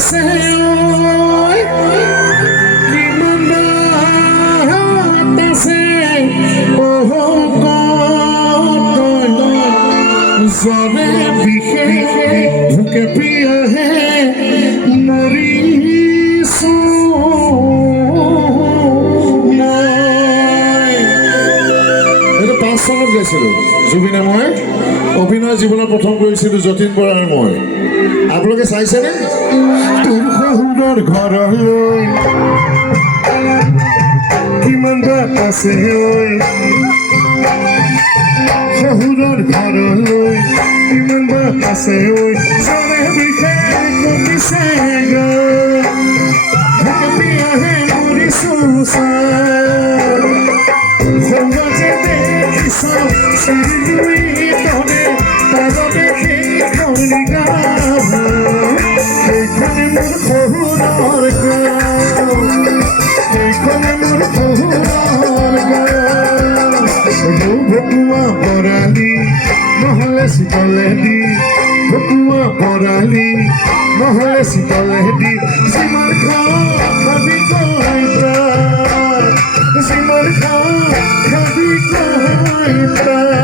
আছে কিমান বাট আছে জনে বিশেষ ভোকে প্ৰিয়হে মৰিছো এইটো 5 চনত গাইছিলোঁ জুবিনে মই অভিনয় জীৱনত প্ৰথম কৰিছিলোঁ যতীন বৰা আৰু মই আপোনালোকে চাইছেনে তোৰ সুন্দৰ ঘৰলৈ কিমান বাট আছে শহুৰৰ ঘৰলৈ কিমান বাট আছে জনে বিশেষ পিছে গপিয়াহে মৰিছো সৌগতে দেখিছ চিৰিলুই তনে তাজতে সেইখন গাঁও সেইখনে মোৰ শহুৰৰ গাঁও সেইখনে মোৰ শহুৰৰ গাঁও ভকুয়া বৰালি নহলে শীতলেদি ভকুয়া বৰালি নহলে শীতলেদি যিমান খাবি কৈ প্ৰাণ যিমান খাবি কৈ প্ৰাণ